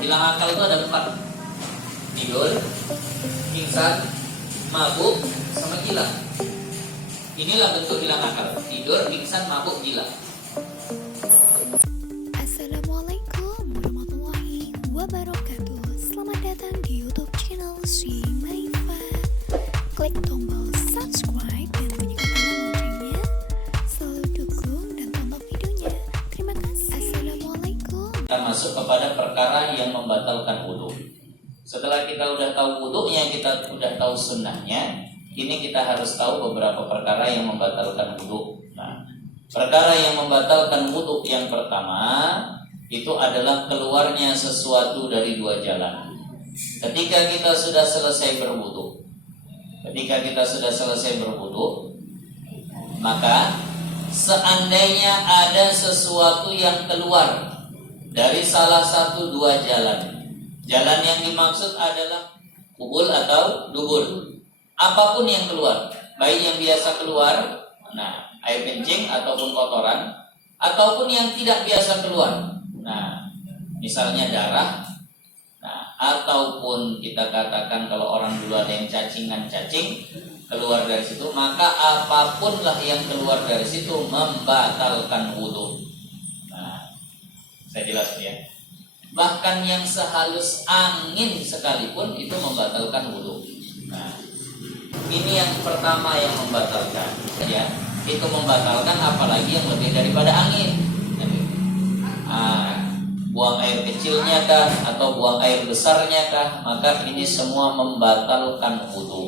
Hilang akal itu ada 4. Tidur, pingsan, mabuk, sama gila. Inilah bentuk hilang akal. Tidur, pingsan, mabuk, gila. Assalamualaikum warahmatullahi wabarakatuh. Selamat datang di YouTube channel si Maifa. Klik tombol subscribe dan bunyikan tanda loncengnya. Selalu dukung dan tonton videonya. Terima kasih. Assalamualaikum. Kita masuk kepada perkara yang membatalkan wudhu. Setelah kita udah tahu wudhunya, kita udah tahu sunnahnya, ini kita harus tahu beberapa perkara yang membatalkan wudhu. Nah, perkara yang membatalkan wudhu yang pertama itu adalah keluarnya sesuatu dari 2 jalan. Ketika kita sudah selesai berwudhu, maka seandainya ada sesuatu yang keluar dari salah satu 2 jalan. Jalan yang dimaksud adalah kubul atau dubur. Apapun yang keluar, baik yang biasa keluar, nah, air kencing ataupun kotoran, ataupun yang tidak biasa keluar. Nah, misalnya darah, nah, ataupun kita katakan kalau orang dulu ada yang cacing keluar dari situ, maka apapunlah yang keluar dari situ membatalkan wudhu. Nah, saya jelaskan ya. Bahkan yang sehalus angin sekalipun itu membatalkan wudhu. Nah, ini yang pertama yang membatalkan, ya. Itu membatalkan apalagi yang lebih daripada angin. Buang air kecilnya kah atau buang air besarnya kah, maka ini semua membatalkan wudhu.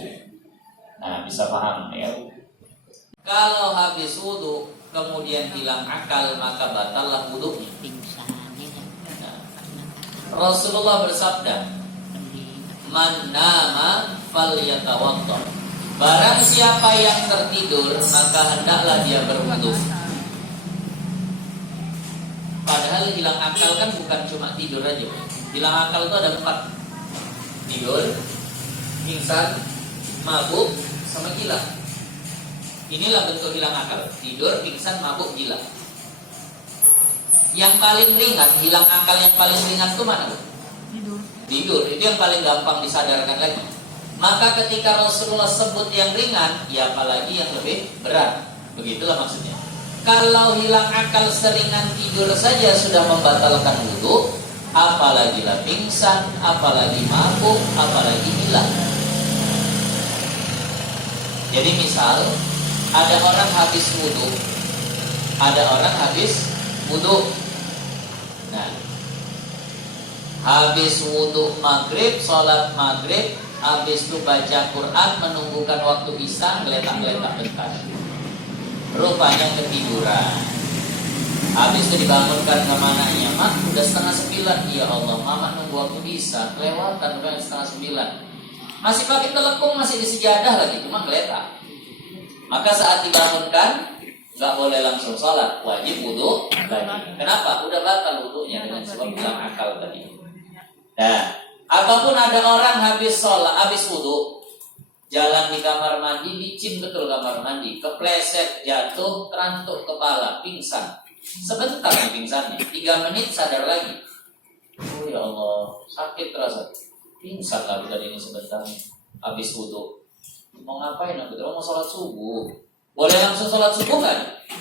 Nah, bisa paham ya. Kalau habis wudhu kemudian hilang akal, maka batallah wudhunya. Rasulullah bersabda, "Man nama falyatawaddo." Barang siapa yang tertidur, maka hendaklah dia berwudu. Padahal hilang akal kan bukan cuma tidur aja. Hilang akal itu ada 4. Tidur, pingsan, mabuk, sama gila. Inilah bentuk hilang akal. Tidur, pingsan, mabuk, gila. Yang paling ringan, hilang akal yang paling ringan itu mana? Tidur. Itu yang paling gampang disadarkan lagi. Maka ketika Rasulullah sebut yang ringan, ya apalagi yang lebih berat. Begitulah maksudnya. Kalau hilang akal seringan tidur saja sudah membatalkan wudhu, apalagi lah pingsan, apalagi mabuk, apalagi gila. Jadi misal ada orang habis wudhu. Nah, habis wudhu maghrib, sholat maghrib, habis itu baca Quran, menunggukan waktu isya, ngeletak-ngeletak bentar. Rupanya ketiduran. Habis itu dibangunkan ke mananya, "Mak, udah 8:30. Ya Allah, Mama nunggu waktu isya, kelewatan udah 8:30. Masih pakai telepon, masih di sejadah lagi, cuma ngeletak." Maka saat dibangunkan, gak boleh langsung sholat, wajib wudhu lagi. Kenapa? Udah batal wudhunya dengan sebab hilang akal tadi. Nah, ataupun ada orang habis sholat, habis wudhu, jalan di kamar mandi, licin betul kamar mandi, kepleset, jatuh, terantuk kepala, pingsan. Sebentar nih pingsannya, 3 menit sadar lagi. Oh ya Allah, sakit terasa. Pingsan lagi tadi ini sebentar, habis wudhu. Mau ngapain aku? Mau sholat subuh. Boleh langsung sholat subuh kan?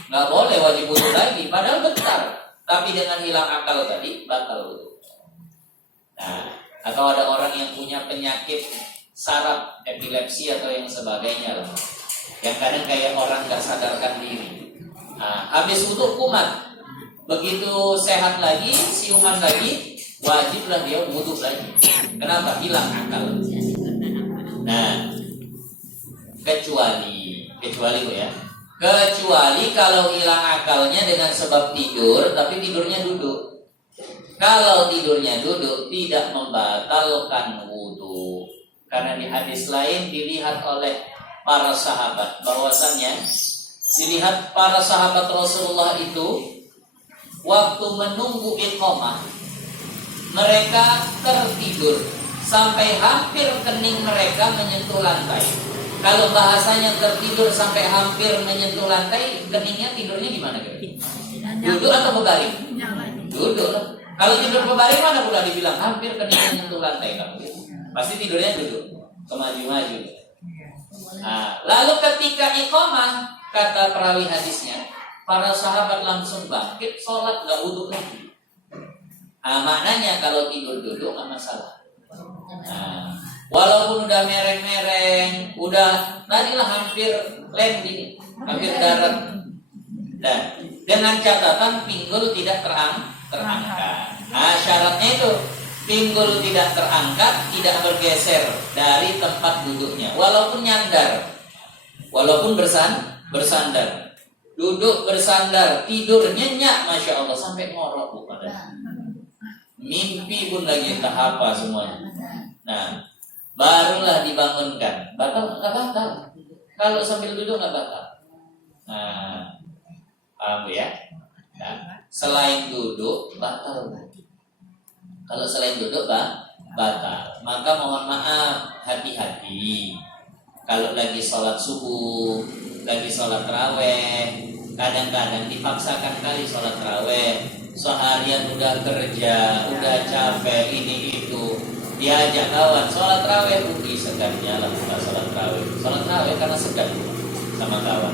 Nggak boleh, wajib wudhu lagi. Padahal bentar. Tapi dengan hilang akal tadi, batal wudhu. Nah, atau ada orang yang punya penyakit saraf, epilepsi atau yang sebagainya lah, yang kadang kayak orang nggak sadarkan diri. Nah, habis wudhu kumat. Begitu sehat lagi, siuman lagi, wajiblah dia wudhu lagi. Kenapa? Hilang akal. Nah, kecuali kalau hilang akalnya dengan sebab tidur, tapi tidurnya duduk. Kalau tidurnya duduk tidak membatalkan wudhu, karena di hadis lain dilihat oleh para sahabat bahwasannya dilihat para sahabat Rasulullah itu waktu menunggu iqamah mereka tertidur sampai hampir kening mereka menyentuh lantai. Kalau bahasanya tertidur sampai hampir menyentuh lantai, keningnya tidurnya gimana? Duduk atau berbaring? Duduk. Kalau tidur berbaring mana pula dibilang hampir keningnya nyentuh lantai kamu. Pasti tidurnya duduk, kemaju-maju. Nah, lalu ketika iqamah, kata perawi hadisnya, para sahabat langsung bangkit, sholat gak wudhu lagi. Maknanya kalau tidur duduk gak masalah. Walaupun udah mereng-mereng, udah tadilah hampir landing, hampir darat. Dan dengan catatan pinggul tidak terangkat. Syaratnya itu pinggul tidak terangkat, tidak bergeser dari tempat duduknya, walaupun nyandar, walaupun bersandar, duduk bersandar, tidur nyenyak, masya Allah sampai ngorok bukan? Mimpi pun lagi tak apa semuanya. Nah, barulah dibangunkan. Batal nggak batal? Kalau sambil duduk nggak batal. Nah, paham ya? Nah, selain duduk batal. Kalau selain duduk batal. Maka mohon maaf, hati-hati. Kalau lagi sholat subuh, lagi sholat taraweh, kadang-kadang dipaksakan kali sholat taraweh. Seharian udah kerja, udah capek, ini itu. Diajak kawan sholat taraweh, rugi segannya lah bukan sholat taraweh. Sholat taraweh karena segan sama kawan.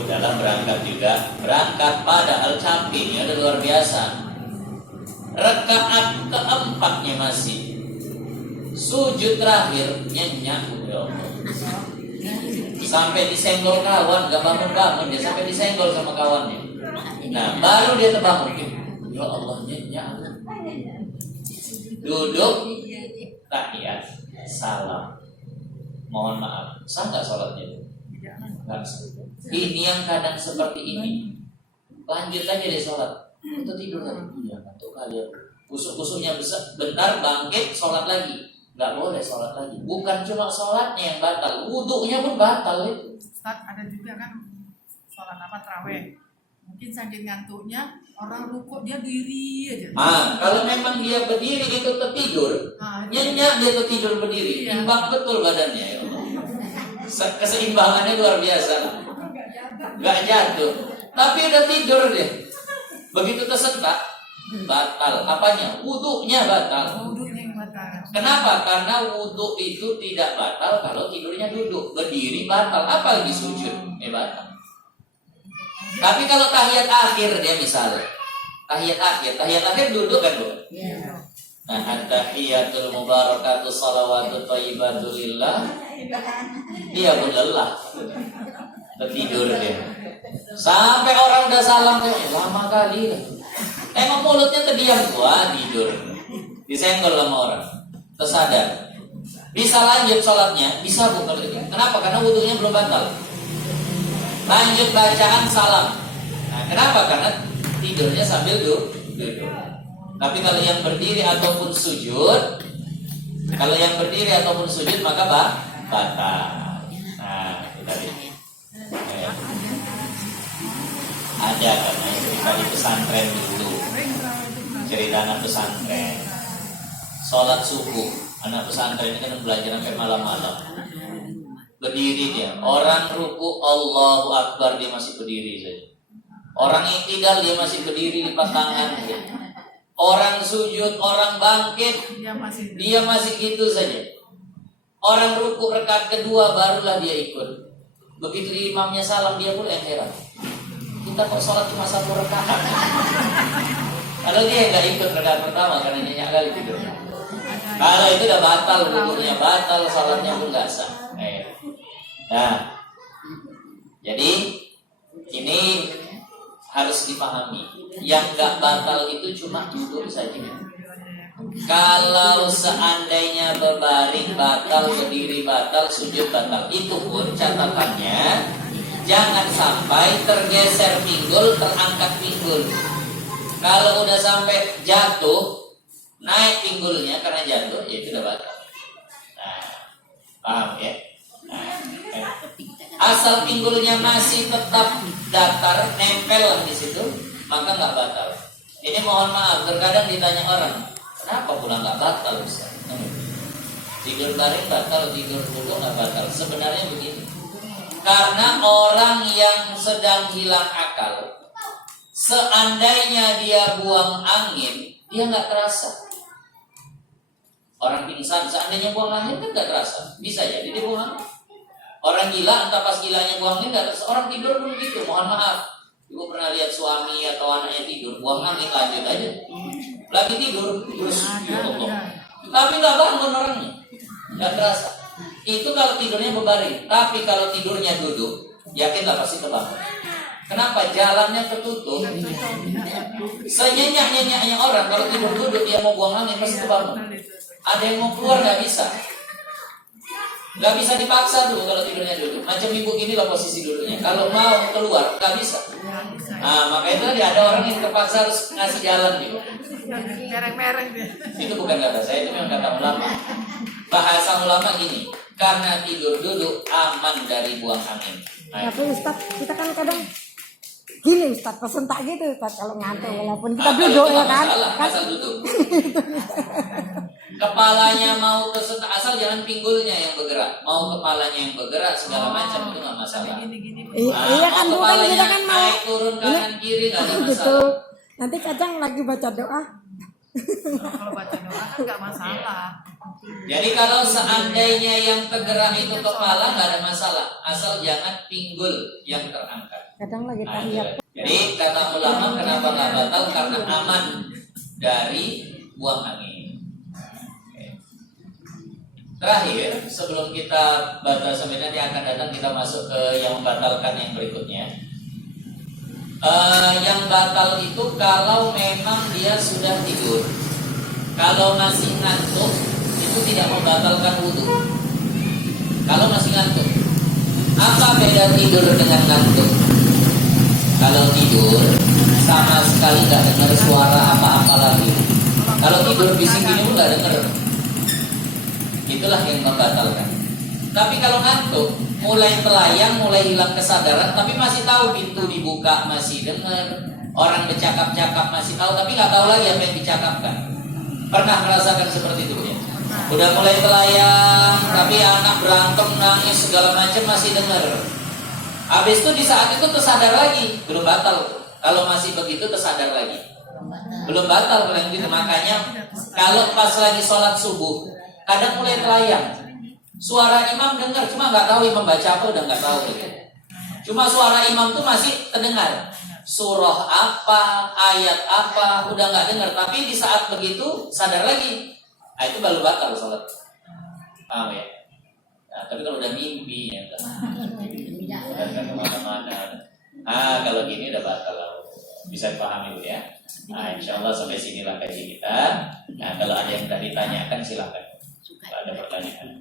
Udahlah berangkat juga, berangkat padahal capeknya udah luar biasa. Rakaat keempatnya masih sujud terakhir nyenyak, ya Allah. Sampai disenggol kawan, gak bangun-bangun dia sampai disenggol sama kawannya. Nah, baru dia terbangun. Ya Allah, nyenyak. Duduk, tahiyat, salam. Mohon maaf, sah nggak sholatnya? Nggak sah. Ini yang kadang seperti ini. Lanjut aja deh sholat. Untuk tidur tadi. Iya, ngantuk kalian. Kusuk-kusuknya bentar, bangkit, sholat lagi. Nggak boleh sholat lagi. Bukan cuma sholatnya yang batal, wudhunya pun batal itu. Ustaz, ada juga kan sholat taraweh. Mungkin saking ngantuknya orang rukuk dia diri aja. Kalau memang dia berdiri itu tertidur, nyenyak dia tertidur berdiri, imbang betul badannya. Ya Allah. Keseimbangannya luar biasa. Nggak jatuh, tapi udah tidur deh. Begitu tersentak, batal. Apanya? Wudhunya batal. Kenapa? Karena wudhu itu tidak batal kalau tidurnya duduk. Berdiri batal. Apa lagi sujud? Batal. Tapi kalau tahiyat akhir dia misalnya, tahiyat akhir duduk kan Bu? Nah, at-tahiyatul mubarakatuh salawatut thayyibatu lillah. Dia pun lelah. Tertidur dia. Sampai orang udah salam lama kali. Emang mulutnya terdiam, wah tidur. Disenggol sama orang. Tersadar. Bisa lanjut sholatnya, bisa bukan? Kenapa? Karena wudhunya belum batal. Lanjut bacaan salam. Nah, kenapa? Karena tidurnya sambil duduk. Tapi kalau yang berdiri ataupun sujud, maka batal. Nah, itu tadi. Ada karena cerita di pesantren dulu. Cerita anak pesantren. Sholat subuh, anak pesantren ini kan belajar sampai malam-malam. Berdiri dia. Orang ruku Allahu Akbar dia masih berdiri saja. Orang iktidal dia masih berdiri lipat tangan. Orang sujud, orang bangkit, dia masih gitu saja. Orang ruku rakaat kedua barulah dia ikut. Begitu imamnya salam dia pun heran. Kita kok sholat cuma 1 rakaat. Kalau dia nggak ikut rakaat pertama karena nyenyak kali tidur. Kalau itu udah batal, rukunya batal, sholatnya pun nggak sah. Nah, jadi ini harus dipahami. Yang nggak batal itu cuma duduk saja. Kalau seandainya berbaring batal, berdiri batal, sujud batal, itu pun catatannya jangan sampai tergeser pinggul, terangkat pinggul. Kalau udah sampai jatuh, naik pinggulnya karena jatuh, ya itu udah batal. Nah, paham ya? Asal pinggulnya masih tetap datar, nempel di situ, maka nggak batal. Ini mohon maaf, terkadang ditanya orang, kenapa pula nggak batal? Tidur baring batal, tidur dulu nggak batal. Sebenarnya begini, karena orang yang sedang hilang akal, seandainya dia buang angin, dia nggak terasa. Orang pingsan seandainya buang angin kan nggak terasa, bisa jadi dia buang angin. Orang gila entah pas gilanya buang angin nggak terasa. Orang tidur pun gitu, mohon maaf. Ibu pernah lihat suami atau anaknya tidur buang angin lanjut aja, lagi tidur terus tapi nggak bangun orangnya, nggak terasa. Itu kalau tidurnya berbaring, tapi kalau tidurnya duduk, yakinlah pasti kebangun. Kenapa? Jalannya tertutup. Senyenyak-nyenyaknya orang kalau tidur duduk dia mau buang angin pasti kebangun. Ada yang mau keluar nggak bisa. Nggak bisa dipaksa dulu kalau tidurnya duduk. Macam ibu gini lah posisi duduknya. Kalau mau keluar nggak bisa. Nah makanya itu tadi ada orang yang terpaksa harus ngasih jalan gitu. Mereng-mereng dia. Itu bukan kata saya, itu memang kata ulama. Bahasa ulama gini, karena tidur duduk aman dari buang angin. Nah, Tapi Ustaz, kita kan kadang gini Ustaz, pesen tak gitu Ustaz kalau ngantuk walaupun kita kalau duduk itu ya nggak kan. masalah, asal duduk. Kepalanya mau kesentak, asal jangan pinggulnya yang bergerak. Mau kepalanya yang bergerak segala macam itu nggak masalah. Gini-gini. Iya kan mau bukan kita kepalanya kan mau naik turun kanan kiri nggak ada gitu. masalah. Nanti kadang lagi baca doa. Kalau baca doa kan nggak masalah. Jadi kalau seandainya yang tergerak itu kepala nggak ada masalah, asal jangan pinggul yang terangkat. Kadang lagi Nah, tahiyat. jadi kata ulama kenapa nggak batal karena aman dari buang angin. Oke. Terakhir sebelum kita batal sampai nanti akan datang kita masuk ke yang membatalkan yang berikutnya. Yang batal itu kalau memang dia sudah tidur. Kalau masih ngantuk itu tidak membatalkan wudhu. Kalau masih ngantuk, apa beda tidur dengan ngantuk? Kalau tidur sama sekali nggak dengar suara apa-apa lagi. Kalau tidur bising gini pun nggak dengar. Itulah yang membatalkan. Tapi kalau ngantuk, mulai melayang, mulai hilang kesadaran, tapi masih tahu pintu dibuka, masih dengar, orang bercakap-cakap masih tahu, tapi nggak tahu lagi apa yang dicakapkan. Pernah merasakan seperti itu ya? Udah mulai melayang, tapi anak berantem, nangis segala macam masih dengar. Habis itu di saat itu tersadar lagi, belum batal. Kalau masih begitu tersadar lagi, belum batal kalau gitu. Makanya kalau pas lagi sholat subuh, kadang mulai melayang. Suara imam dengar, cuma nggak tahu imam baca apa, udah nggak tahu gitu. Cuma suara imam tuh masih terdengar. Surah apa, ayat apa, udah nggak dengar. Tapi di saat begitu sadar lagi, nah, itu baru batal sholat. Paham ya? Nah, tapi kalau udah mimpi, ya udah kemana-mana. Kalau gini udah batal. Bisa dipahami dulu ya. Nah, insya Allah sampai sinilah kaji kita. Nah, kalau ada yang tadi ditanyakan silakan. Kalau ada pertanyaan.